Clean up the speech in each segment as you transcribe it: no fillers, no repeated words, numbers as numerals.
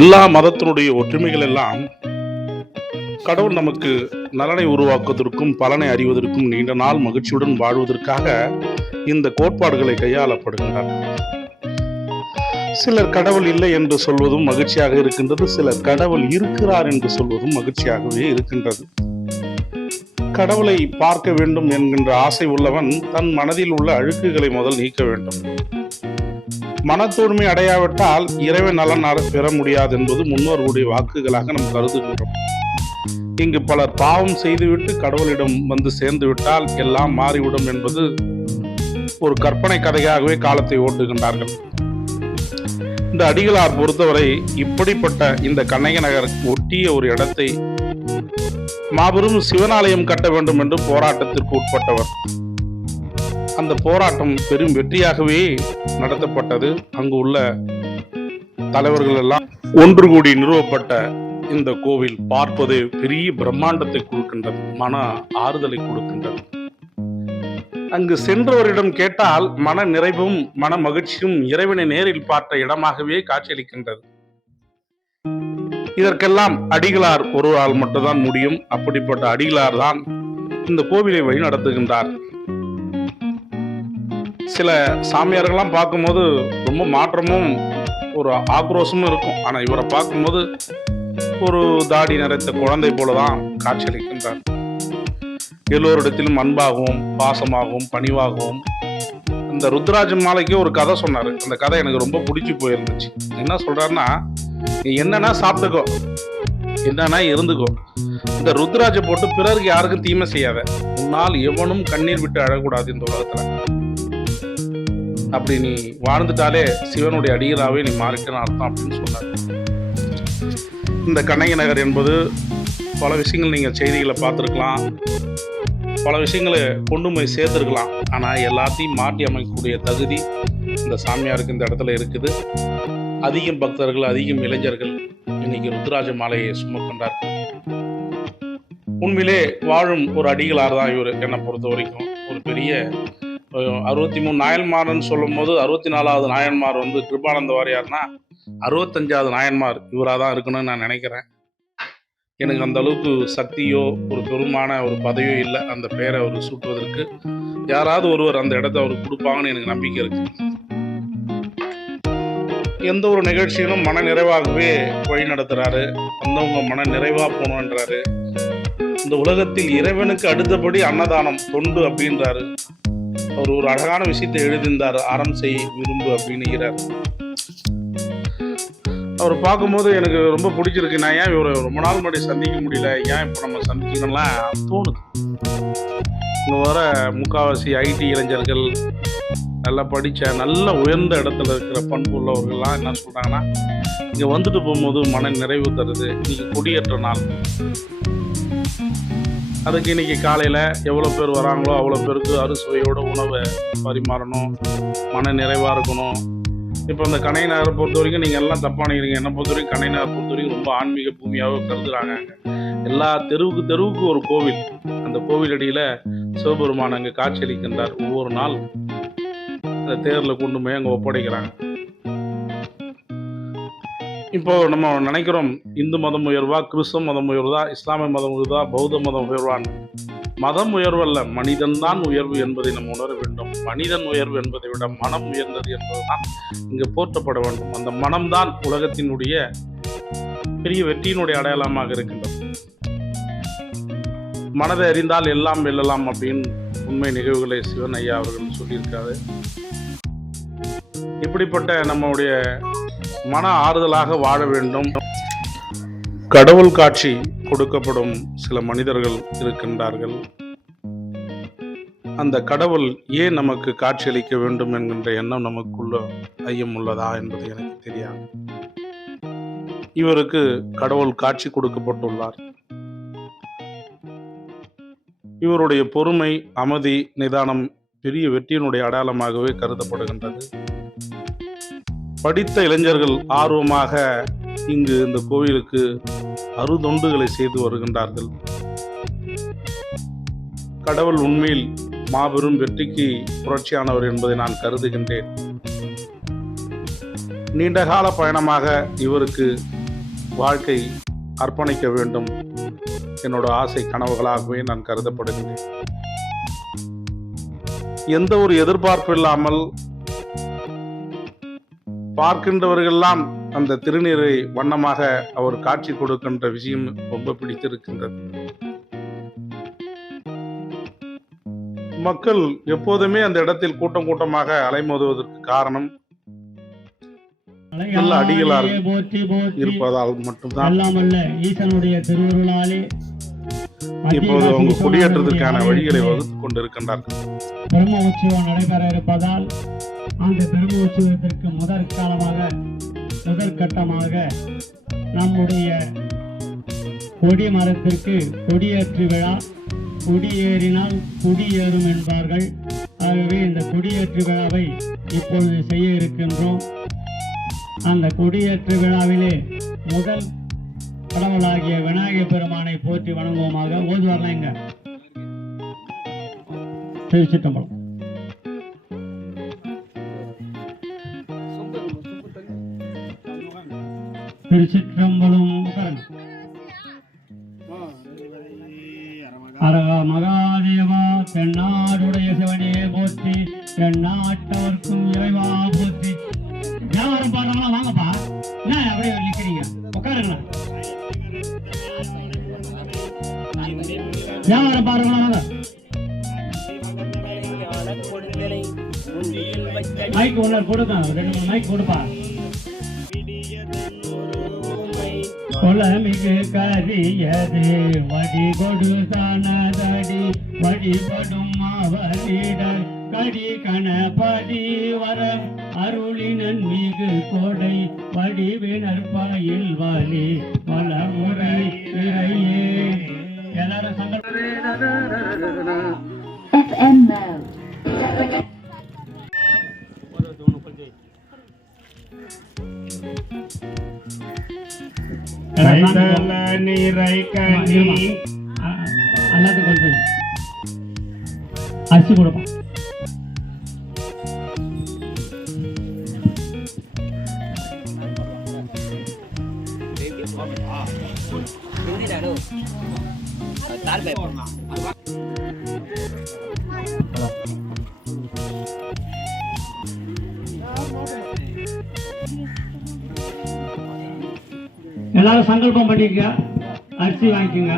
எல்லா மதத்தினுடைய ஒற்றுமைகள் எல்லாம் கடவுள் நமக்கு நலனை உருவாக்குவதற்கும் பலனை அறிவதற்கும் நீண்ட நாள் மகிழ்ச்சியுடன் வாழ்வதற்காக இந்த கோட்பாடுகளை கையாளப்படுகின்றன. சிலர் கடவுள் இல்லை என்று சொல்வதும் மகிழ்ச்சியாக இருக்கின்றது, சிலர் கடவுள் இருக்கிறார் என்று சொல்வதும் மகிழ்ச்சியாகவே இருக்கின்றது. கடவுளை பார்க்க வேண்டும் என்கின்ற ஆசை உள்ளவன் தன் மனதில் உள்ள அழுக்குகளை முதல் நீக்க வேண்டும். மன தூய்மை அடையாவிட்டால் இறைவன் நலன் பெற முடியாது என்பது முன்னோர்களுடைய வாக்குகளாக நாம் கருதுகின்றோம். இங்கு பலர் பாவம் செய்துவிட்டு கடவுளிடம் வந்து சேர்ந்து விட்டால் எல்லாம் மாறிவிடும் என்பது ஒரு கற்பனை கதையாகவே காலத்தை ஓட்டுகின்றார்கள். இந்த அடிகளார் பொறுத்தவரை இப்படிப்பட்ட இந்த கண்ணகி நகர் ஒட்டிய ஒரு இடத்தை மாபெரும் சிவனாலயம் கட்ட வேண்டும் என்று போராட்டத்திற்கு உட்பட்டவர். அந்த போராட்டம் பெரும் வெற்றியாகவே நடத்தப்பட்டது. அங்கு உள்ள தலைவர்கள் எல்லாம் ஒன்று கூடி நிறுவப்பட்ட இந்த கோவில் பார்ப்பது பெரிய பிரம்மாண்டத்தை கொடுக்கின்றது, மன ஆறுதலை கொடுக்கின்றது. அங்கு சென்றவரிடம் கேட்டால் மன நிறைவும் மன மகிழ்ச்சியும் இறைவனை நேரில் பார்த்த இடமாகவே காட்சியளிக்கின்றது. இதற்கெல்லாம் அடிகளார் ஒருவரால் மட்டும்தான் முடியும். அப்படிப்பட்ட அடிகளார் தான் இந்த கோவிலை வழி நடத்துகின்றார். சில சாமியார்கள்லாம் பார்க்கும்போது ரொம்ப மாற்றமும் ஒரு ஆக்ரோஷமும் இருக்கும். ஆனா இவரை பார்க்கும்போது ஒரு தாடி நிறைத்த குழந்தை போலதான் காட்சியளிக்கின்றார். எல்லோரிடத்திலும் அன்பாகவும் பாசமாகவும் பணிவாகவும். இந்த ருத்ராஜ மாலைக்கு ஒரு கதை சொன்னாரு. அந்த கதை எனக்கு ரொம்ப பிடிச்சி போயிருந்துச்சு. என்ன சொல்றாருன்னா, நீ என்னன்னா சாப்பிட்டுக்கோ, என்னன்னா இருந்துக்கோ, இந்த ருத்ராஜ போட்டு பிறருக்கு யாருக்கும் தீமை செய்யாத, உன்னால் எவனும் கண்ணீர் விட்டு அழக்கூடாது இந்த உலகத்துல. அப்படி நீ வாழ்ந்துட்டாலே சிவனுடைய அடிகளாவே நீ மாறிட்டேன்னு அர்த்தம் அப்படின்னு சொன்னார். இந்த கண்ணகி நகர் என்பது பல விஷயங்கள் நீங்கள் செய்திகளை பார்த்துருக்கலாம், பல விஷயங்களை கொண்டு போய் சேர்த்துருக்கலாம். ஆனால் எல்லாத்தையும் மாற்றி அமைக்கக்கூடிய தகுதி இந்த சாமியாருக்கு இந்த இடத்துல இருக்குது. அதிகம் பக்தர்கள், அதிகம் இளைஞர்கள் இன்னைக்கு ருத்ராஜ மாலையை சுமக்கின்றார்கள். உண்மையிலே வாழும் ஒரு அடிகளார் தான் இவர். என்னை பொறுத்த வரைக்கும் ஒரு பெரிய 63 நாயன்மார்ன்னு சொல்லும் போது 64வது நாயன்மார் வந்து கிருபானந்த வாரியார்னா 65வது நாயன்மார் இவராக தான் இருக்கணும்னு நான் நினைக்கிறேன். எனக்கு அந்த அளவுக்கு சக்தியோ ஒரு பெருமான ஒரு பதவியோ இல்லை அந்த பெயரை அவர் சூட்டுவதற்கு. யாராவது ஒருவர் அந்த இடத்த அவர் கொடுப்பாங்கன்னு எனக்கு நம்பிக்கை இருக்கு. எந்த ஒரு நிகழ்ச்சியிலும் மன நிறைவாகவே வழி நடத்துறாரு. வந்தவங்க மன நிறைவா போகணுன்றாரு. இந்த உலகத்தில் இறைவனுக்கு அடுத்தபடி அன்னதானம் தொண்டு அப்படின்றாரு. அவர் ஒரு அழகான விஷயத்தை எழுதியிருந்தார், அறம் செய் விரும்பு அப்படின்னுகிறார். அவர் பார்க்கும்போது எனக்கு ரொம்ப பிடிச்சிருக்கு. நான் ஏன் இவரை ரொம்ப நாள் முன்னாடி சந்திக்க முடியல, ஏன் இப்போ நம்ம சந்திக்கணும்லாம் தோணுது. இங்கே வர முக்காவாசி ஐடி இளைஞர்கள், நல்லா படித்த நல்ல உயர்ந்த இடத்துல இருக்கிற பண்பு உள்ளவர்கள்லாம் என்ன சொல்கிறாங்கன்னா, இங்கே வந்துட்டு போகும்போது மன நிறைவு தருது. இன்னைக்கு கொடியேற்ற நாள். அதுக்கு இன்னைக்கு காலையில் எவ்வளோ பேர் வராங்களோ அவ்வளோ பேருக்கு அறுசுவையோட உணவை பரிமாறணும், மன நிறைவாக இருக்கணும். இப்போ இந்த கண்ணகி நகரை பொறுத்த வரைக்கும் நீங்கள் எல்லாம் தப்பாக நினைக்கிறீங்க. என்னை பொறுத்த வரைக்கும் கண்ணகி நகரை பொறுத்த வரைக்கும் ரொம்ப ஆன்மீக பூமியாக கருதுகிறாங்க. எல்லா தெருவுக்கு ஒரு கோவில். அந்த கோவில் அடியில் சிவபெருமான் அங்கே காட்சியளிக்கின்றார். ஒவ்வொரு நாள் அந்த தேரில் கொண்டு போய் அங்கே ஒப்படைக்கிறாங்க. இப்போ நம்ம நினைக்கிறோம் இந்து மதம் உயர்வா, கிறிஸ்தவ மதம் உயர்வா, இஸ்லாமிய மதம் உயர்வா, பௌத்த மதம் உயர்வான். மதம் உயர்வல்ல, மனிதன் தான் உயர்வு என்பதை நம்ம உணர வேண்டும். மனிதன் உயர்வு என்பதை விட மனம் உயர்ந்தது என்பதுதான் இங்கு போற்றப்பட வேண்டும். அந்த மனம்தான் உலகத்தினுடைய பெரிய வெற்றியினுடைய அடையாளமாக இருக்கின்றது. மனதை அறிந்தால் எல்லாம் வெல்லலாம் அப்படின்னு உண்மை நிகழ்வுகளை சிவன் ஐயா அவர்கள் சொல்லியிருக்காரு. இப்படிப்பட்ட நம்முடைய மன ஆறுதலாக வாழ வேண்டும். கடவுள் காட்சி கொடுக்கப்படும் சில மனிதர்கள் இருக்கின்றார்கள். அந்த கடவுள் ஏன் நமக்கு காட்சியளிக்க வேண்டும் என்கின்ற எண்ணம் நமக்குள்ள ஐயம் உள்ளதா என்பது எனக்கு தெரியாது. இவருக்கு கடவுள் காட்சி கொடுக்கப்பட்டுள்ளார். இவருடைய பொறுமை, அமைதி, நிதானம் பெரிய வெற்றியினுடைய அடையாளமாகவே கருதப்படுகின்றது. படித்த இளைஞர்கள் ஆர்வமாக இங்கு இந்த கோவிலுக்கு அருதொண்டுகளை செய்து வருகின்றார்கள். கடவுள் உண்மையில் மாபெரும் வெற்றிக்கு புரட்சியானவர் என்பதை நான் கருதுகின்றேன். நீண்டகால பயணமாக இவருக்கு வாழ்க்கை அர்ப்பணிக்க வேண்டும் என்னோட ஆசை கனவுகளாகவே நான் கருதப்படுகிறேன். எந்த ஒரு எதிர்பார்ப்பு இல்லாமல் பார்க்கின்றவர்களெல்லாம் அந்த திருநீரை வண்ணமாக அவர் காட்சி கொடுக்கின்ற விஷயம் ரொம்ப பிடித்திருக்கின்றது. மக்கள் எப்போதுமே அந்த இடத்தில் கூட்டம் கூட்டமாக அலைமோதுவதற்கு காரணம் நல்ல அடிகளார் இருப்பதால் மட்டும்தான். இப்போது அவங்க குடியேற்றத்திற்கான வழிகளை வகுத்துக் கொண்டிருக்கின்றார்கள். பிரம்ம உற்சவம் நடைபெற இருப்பதால் அந்த பிரம்ம உற்சவத்திற்கு முதற்கட்டமாக நம்முடைய கொடி மரத்திற்கு கொடியேற்று விழா, கொடியேறினால் குடியேறும் என்பார்கள். ஆகவே இந்த கொடியேற்று விழாவை இப்பொழுது செய்ய இருக்கின்றோம். அந்த கொடியேற்று விழாவிலே முதல் கடவுளாகிய விநாயகர் பெருமானை போற்றி வணங்குவோமாக. ஓதுவார்லாம் எங்க திருச்சிட்டம்பலம். திருச்சிற்றம்பலம். அரக மகாதேவா, தென்னாடுடைய சிவனே போற்றி, தென்னாட்டவர்க்கும் இறைவா போற்றி. வியாபாரம் பாடுறவங்களா வாங்கப்பா, என்ன அப்படியே நிக்கிறீங்க, உட்காருங்களா. வியாபாரம் பாடுறவங்களா வாங்க. மைக் ஒன்று கொடுங்க, 2-3 மைக் கொடுப்பா. கொலமிகு கரியது வடி கொடு தானதடி வழிபடும் அவரிடர் கடி கணபதி வரம் அருளினன் மிகு கொடை வடிவினர் பாயில் வலி வளமுறை இறையே. எல்லாரும் அரிசி கொடுப்பா. எல்லாரும் சங்கல்பம் பண்ணிக்க, அரிசி வாங்கிக்கோங்க.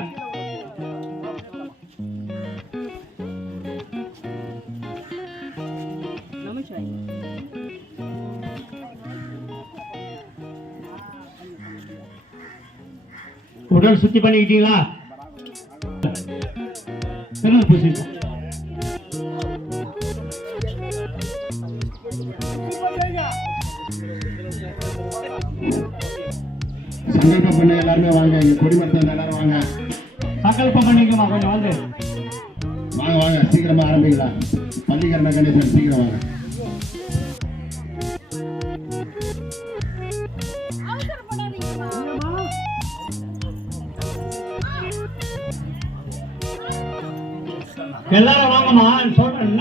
உடல் சுத்தி பண்ணிக்கிட்டீங்களா? பூசிங்க. சங்கல்பம் பண்ண எல்லாருமே வாங்க, இங்க கொடிமரத்தில் எல்லாரும் வாங்க. சங்கல்பம் பண்ணிக்கமா, கொஞ்சம் வாங்க வாங்க சீக்கிரமா ஆரம்பிக்கலாம். பள்ளிக்கரண கணேசன் சீக்கிரம் வாங்க. எல்லாரும் வாங்கம்மா சொல்றேன்.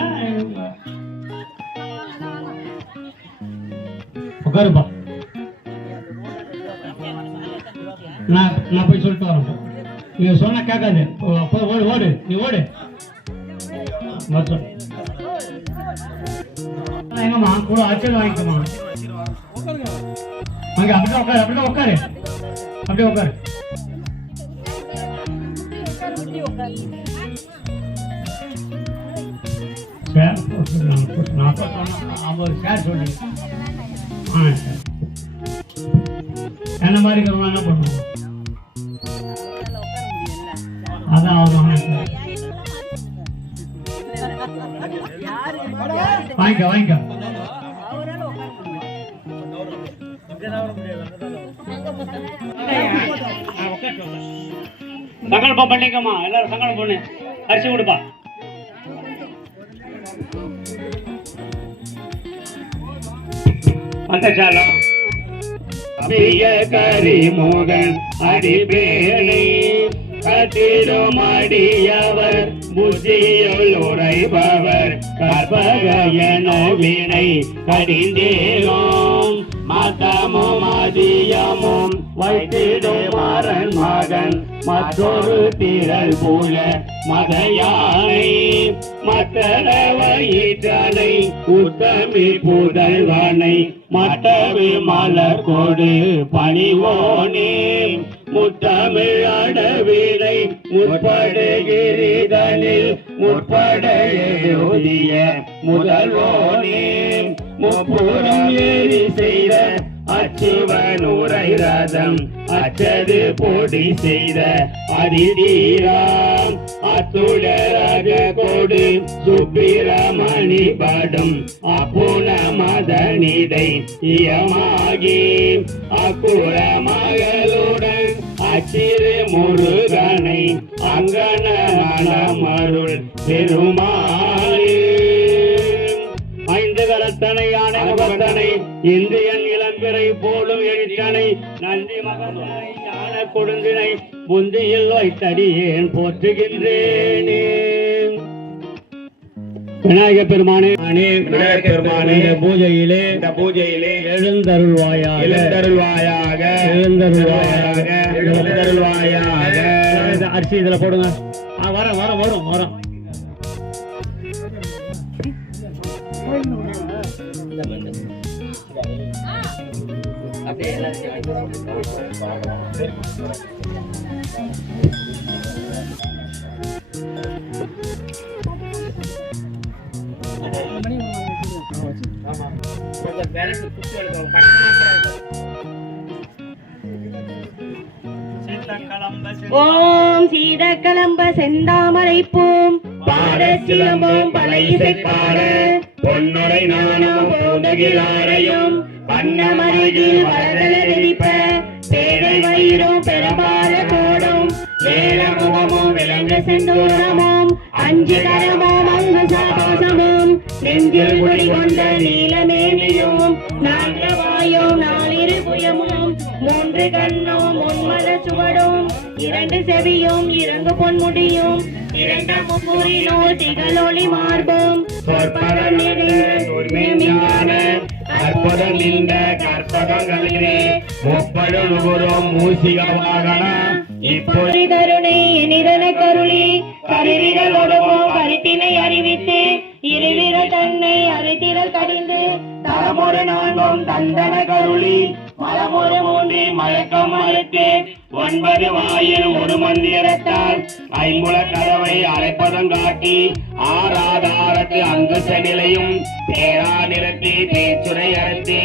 உட்காருப்பா, நான் போய் சொல்லிட்டு வரேன். நீங்க சொன்ன கேட்காது. ஓடு நீ ஓடு. எங்கம்மா கூட அச்சல் வாங்கிக்கமா. அங்க அப்படியே உட்காரு, அப்படியே உட்காரு, அப்படியே உட்காரு. நான் சார் சொல்லி என்ன மாதிரி இருக்கிறவங்க என்ன பண்ணுவோம்? அதான் வாங்கிக்க. சங்கல்பம் பண்ணிக்கமா, எல்லாரும் சங்கல்பம் பண்ணு. அரிசி கொடுப்பா. வந்தாலும் கரிமோகன் அடிபேணி கத்திருமடியவர் புத்தியுள் உரைபவர் கற்பக என வினை கடிந்தேகம் மதமும் மதியமும் வைத்திடுமாறன் மகன் மற்றொரு திரள் போல மதையானை மத்தள வயிற்றனை உத்தமி புதல்வனை மட்டவி மலர் கொடு பணிவோனே முத்தமிழ் அடவினை முற்படுகிரிதனில் முற்பட எழுதிய முதல்வோனே முப்புறம் ஏறி செய்த அச்சுவனுரை ரதம் அச்சது பொடி செய்த அதிதீராம் அத்துடரக கொடு சுப்பிரமணி படும் அப்புன மதனிதை இயமாகி அக்குற மகளுடன் அச்சிறு முருகனை அங்கன மலமருள் பெருமாளே ஐந்து கரத்தனை யானை முகத்தனை இந்தியன் இளம்பிறை போலும் எழுத்தனை நந்தி மகனை ஞான கொடுந்தினை முந்தியில் வைத்தடியேன் போற்றுகின்றேனே. விநாயகப் பெருமானே விநாயகப் பெருமானே இந்த பூஜையிலே எழுந்தருள்வாயாக அரிசி இதுல போடுங்க. வரோம் ஓம் சீதக்கலம்ப செந்தாமரை பூம் பாட சிலம்பம் பல இசை பாட பொன்னுரை நானும் போதுகிலாரையும் வண்ணமருகில் வளர்தலிப்ப பேரை வயிறும் பெரும்பால கோடும் வேல முகமும் விளங்க செந்தூரமும் அஞ்சு கரமும் அங்கு சாபாசமும் நெஞ்சில் குடி கொண்ட நீலமேனியும் நான்கு வாயும் நாலிரு புயமும் மூன்று கண்ணும் முன்மல சுவடும் இரண்டு செவியும் இறங்கு பொன்முடியும் இரண்ட முப்பூரினோ திகழொளி மார்பும் சொற்பதம் நிறைந்த அற்புதம் இந்த கற்பகங்களிலே முப்பழுகுறும் மூசிக வாகன இப்போது கருணை நிதன கருளி கருவிகளோடவும் கருத்தினை அறிவித்து இருவிர தன்னை அறித்திரல் கடிந்து தலமொரு நான்கும் தந்தன கருளி மலமொரு மூன்றி மயக்கம் மறுத்து 9 வாயில் ஒரு மந்திரத்தால் ஐம்புல கதவை அழைப்பதம் காட்டி ஆராதாரத்து அங்குச நிலையும் பேரா நிறுத்தி பேச்சுரை அறுத்து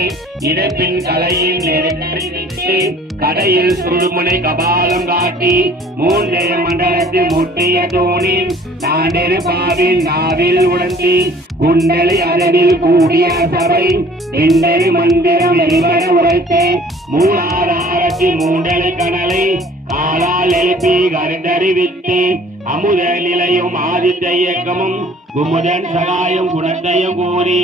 இடப்பின் கலையில் நெருங்கறிவித்து கடையில் சுடுமுனை கபாலம் காட்டி 3 மண்டலத்தில் முட்டிய தூணில் நாடெரு பாவின் நாவில் உணர்த்தி குண்டலை அளவில் கூடிய சபை நின்றெரு மந்திரம் வெளிவர உரைத்து மூலாதாரத்தி மூண்டலை கனலை காலால் எழுப்பி கருத்தறிவித்து அமுத நிலையும் ஆதித்த இயக்கமும் குமுதன் சகாயம் குணத்தையும் கூறி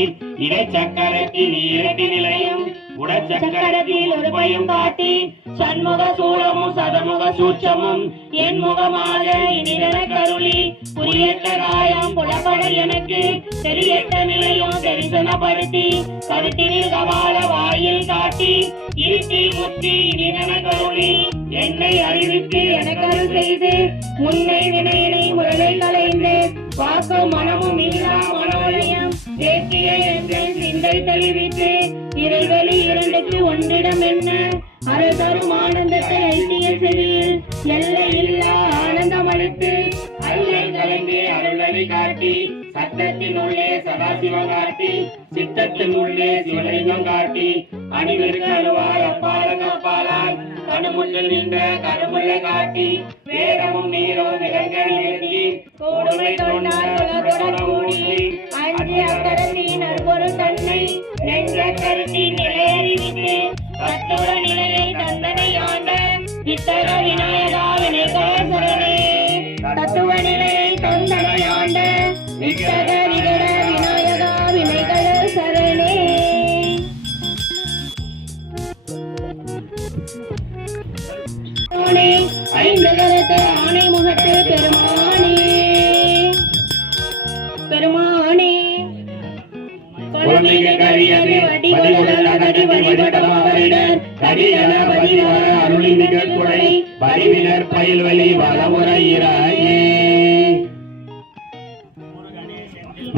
இடைச்சக்கரத்தின் இரட்டி நிலையும் உடச்சக்கரத்தில் ஒரு பயம் காட்டி சண்முக சூழமும் சதமுக சூட்சமும் என் முகமாக இனிதன கருளி புரியட்ட காயம் புலப்பட எனக்கு தெரியட்ட நிலையும் தரிசனப்படுத்தி கருத்தினில் கபால வாயில் காட்டி இருத்தி முத்தி இனிதன கருளி என்னை அறிவித்து எனக்கருள் செய்து முன்னை வினையினை முரலை கலைந்து வாக்கு மனமும் இல்லா மனோலயம் தேற்றிய எங்கள் சிந்தை தெளிவித்து இறைவெளி இரண்டுக்கு ஒன்றிடம் என்ன அருதரும் ஆனந்தத்தை ஐத்திய செவியில் எல்லை இல்லா ஆனந்தம் அளித்து அல்லை கலந்து அருளை காட்டி சத்தத்தின் உள்ளே சதாசிவம் காட்டி சித்தத்தின் உள்ளே சிவலிங்கம் காட்டி அணிவிற்கு அழுவார் அப்பால கப்பாலால் கணுமுள்ளில் நின்ற கருமுல்லை காட்டி வேதமும் நீரும் விலங்க நிறுத்தி கொடுமை தொண்டால் ஊட்டி அஞ்சு அக்கரத்தின் அற்பொரு தன்னை நெஞ்ச கருத்தின் நிலை அறிவித்து தத்துவ நிலையை தந்தனை ஆண்ட இத்தர விநாயகா வினைகாசரனே தத்துவ நிலையை தந்தனை ஆண்ட இத்தர விகட விநாயகா வினைகள சரணே. ஐந்து கரத்து ஆணை முகத்து பெருமானே பெருமானே குழந்தைக்கு கரியது பதிவுள்ள அகதி வழிபடவா பதிவர அருளி நிகழ்குடை பரிவினர் பயில்வெளி வளமுறையிறாயே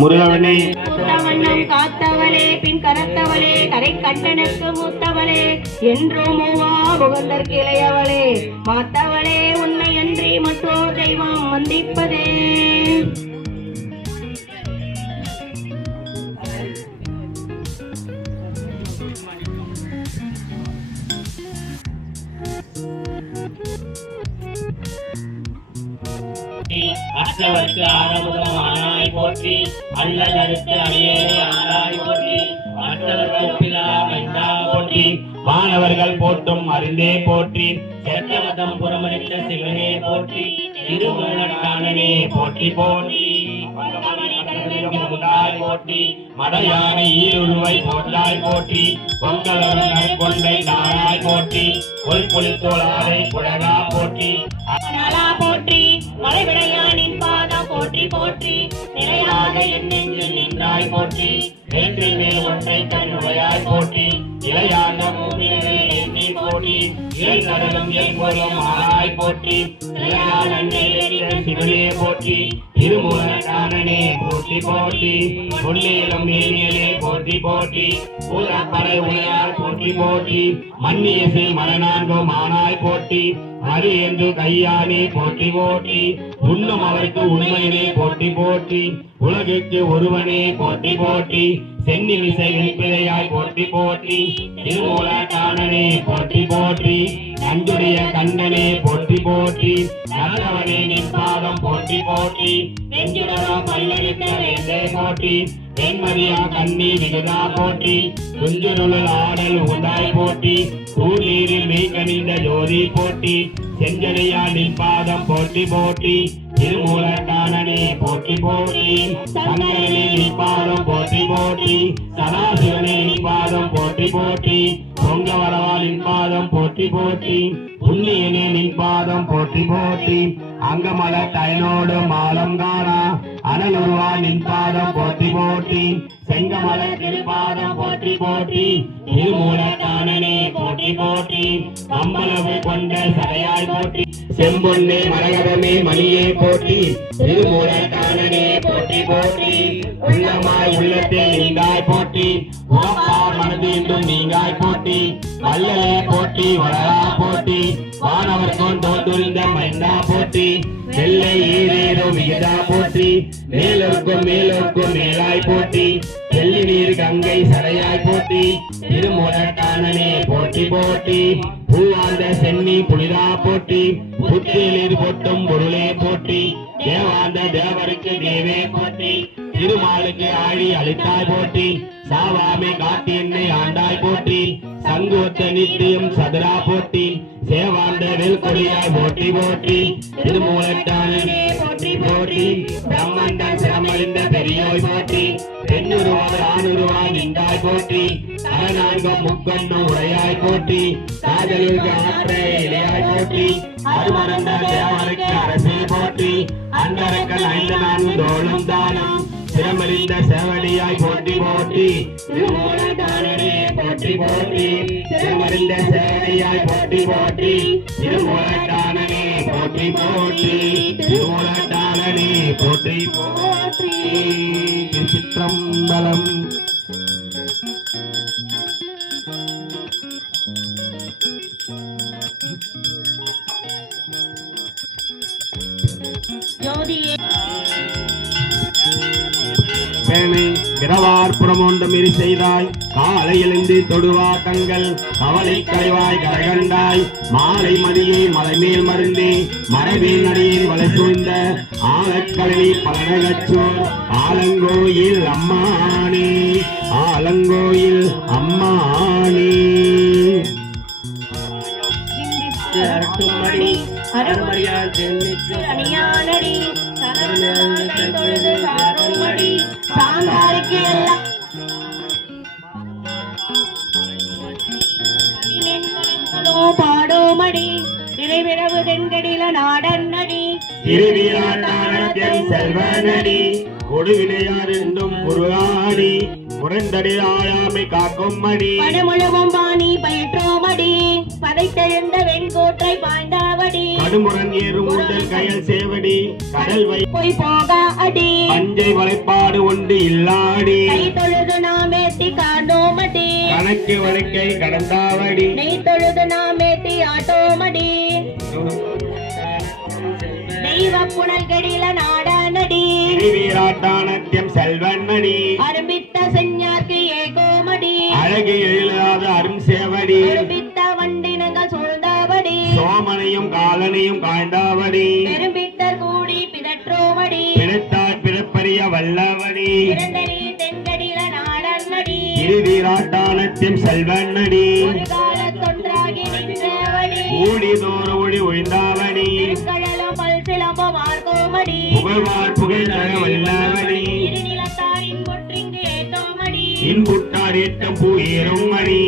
முருகவனே மூத்தவண்ணம் காத்தவளே பின் கரத்தவளே கரை கண்டனுக்கு மூத்தவளே என்றும் மூவா முகந்தர் கிளையவளே மாத்தவளே உன்னை அன்றி மற்றோர் தெய்வம் வந்திப்பதே அற்றவர்க்கு ஆரமுதம் ஆனாய் போற்றி அல்லல் அறுத்து அடியேறே ஆனாய் போற்றி போற்றி மாணவர்கள் போற்றும் அறிந்தே போற்றி சேத்தமதம் புறமறித்த சிவனே போற்றி திருமூலட்டானனே போற்றி போற்றி போற்றி மடையானை ஈருருவை போற்றாய் போற்றி பொங்கலருள் கொண்டை நாராய் போற்றி பொலித்தோளாரை குழகா போற்றி நாளா போற்றி மலைவிடையானின் பாதம் போற்றி போற்றி நிலையாக என் நெஞ்சில் நின்றாய் போற்றி வேற்றில் மேல் ஒன்றை தன்னுடையாய் போற்றி இளையாண்ட பூமியிலே எண்ணி போற்றி இலை கடலும் எல்பொருளும் ஆனாய் போற்றி நிலையால் அன்னை சிவனே போற்றி திருமூலட்டானனே போற்றி போற்றி பொன்னியிலும் மேனியனே போற்றி போற்றி பூரப்படை உடையார் போற்றி போற்றி மன்னியசை மரணான்கும் ஆனாய் போற்றி மறு என்று கையானே போற்றி போற்றி உண்ணும் அவருக்கு உண்மையிலே போற்றி போற்றி உலகுக்கு ஒருவனே போற்றி போற்றி சென்னி விசை வெளிப்பிழையாய் போற்றி போற்றி திருமூலட்டானனே போற்றி போற்றி நன்றுடைய கண்டனே போற்றி போற்றி நல்லவனே நின் பாதம் போற்றி போற்றி வெஞ்சுடரம் பல்லெடுத்த வேண்டே போற்றி தென்மதியா கண்ணி விகதா போற்றி குஞ்சுருள் ஆடல் உண்டாய் போற்றி தூநீரில் மெய் கனிந்த ஜோதி போற்றி செஞ்சடையா நின் பாதம் போற்றி போற்றி திருமூலட்டானனே போற்றி போற்றி சங்கரனே நின் பாதம் போற்றி போற்றி சதாசிவனே நின் பாதம் போற்றி போற்றி பொங்கவரவா நின் பாதம் போற்றி போற்றி புண்ணியனே நின் பாதம் போற்றி போற்றி அங்கமல தயனோடு மாலம் காணா அனலுருவா நின் பாதம் போற்றி போற்றி செங்கமல திருப்பாதம் போற்றி போற்றி திருமூலட்டானனே போற்றி போற்றி கம்பளவு கொண்ட சரையாய் போற்றி செம்பொன்னே மரகதமே மணியே போற்றி திருமூலட்டானனே போற்றி போற்றி உள்ளமாய் உள்ளத்தில் நீங்காய் போற்றி உறப்பார் மனது என்றும் நீங்காய் போற்றி வல்லலே போற்றி வளரா போற்றி வானவர்க்கும் தோன்றுந்த மைந்தா போற்றி வெள்ளை ஈரேரோ வியதா போற்றி மேலோர்க்கும் மேலோர்க்கும் மேலாய் போற்றி வெள்ளி நீர் கங்கை சரையாய் போற்றி திருமூலட்டானனே போற்றி போற்றி பூவாந்த சென்னி புனிதா போற்றி புத்தியிலிர் பொட்டும் பொருளே போற்றி தேவாந்த தேவருக்கு தேவே போற்றி திருமாலுக்கு ஆழி அளித்தாய் போற்றி சாவாமை காட்டி என்னை ஆண்டாய் போற்றி சங்கோத்த நித்தியம் சதுரா போற்றி சேவாந்த வெல்கொடியாய் போற்றி போற்றி திருமூலட்டானே போற்றி போற்றி பிரம்மந்தன் சிரமறிந்த பெரியோய் போற்றி பெண்ணுருவாய் ஆணுருவாய் நின்றாய் போற்றி அறநான்கம் முக்கொன்னும் உரையாய் போற்றி காதலுக்கு ஆற்ற இலையாய் போற்றி அருமறந்த தேவருக்கு அரசே போற்றி அந்தரக்கல் 5 4 தோளும் தானம் சிரமறிந்த சேவடியாய் போற்றி போற்றி திருமூலட்டானே போற்றி போற்றி சிரமறிந்த சேவடியாய் போற்றி போற்றி திருமூலட்டானே போற்றி போற்றி திருமூலட்டானே போற்றி போற்றி சிற்றம்பலம் ஜோதியே பேணி பிறவார் புறமோண்டமிரி செய்தாய் காலை எழுந்து தொடுவாட்டங்கள் கவலை களைவாய் கரகண்டாய் மாலை மதியை மலைமேல் மருந்தே மரபின் அடியில் வலை சூழ்ந்த ஆலக்கழனி பலனகச்சோர் ஆலங்கோயில் அம்மானே ஆலங்கோயில் அம்மானே அரட்டுமடி அருமறியால் அணியானடி சாருமடி சாந்தாருக்கு பாடோமடி நிறைவிரவு தென்கடில நாடன்னடி திருவிழாட்டானத்தின் செல்வனடி கொடுவினையார் என்றும் முருகாடி முரண்டடி ஆயாமை காக்கும் மடி படமுழுவும் பாணி பயிற்றோமடி பதைத்தெழுந்த வெண்கூற்றை பாய்ந்தாவடி கடுமுரண் ஏறும் ஊட்டல் கயல் சேவடி கடல் வை போய் போக அடி பஞ்சை வளைப்பாடு ஒன்று இல்லாடி கை தொழுது நாம் ஏத்தி காண்டோமடி கணக்கு வழக்கை கடந்தாவடி நெய் தொழுது நாம் ஏத்தி ஆட்டோமடி தெய்வ புனல் கடில நாடானடி திருவீராட்டானத்தியம் செல்வன்னடி அரும்பித்த செஞ்ஞார்க்கு ஏகோமடி அழகு எழிலாத அரும் சேவடி பெரும்பித்த வண்டினங்கள் சூழ்ந்தபடி சோமனையும் காலனையும் காய்ந்தாவடி பெரும்பித்தர் கூடி பிதற்றோமடி பிறத்தார் பிறப்பறிய வல்லவடி பிறந்தனி தென்கடில நாடன்னடி திருவீராட்டானத்தியம் செல்வன்னடி ஒரு காலத்தொன்றாகி நின்றவடி ஊடி தோற ஒளி ஒழிந்தாவடி கடலும் பல் சிலம்பம் ஆர்கோமடி புகழ்வார் புகழ்தர வல்லவடி திருநிலத்தாரின் பொற்றிங்கு ஏத்தோமடி இன்புட்டார் ஏற்றம் பூ ஏறும் மணி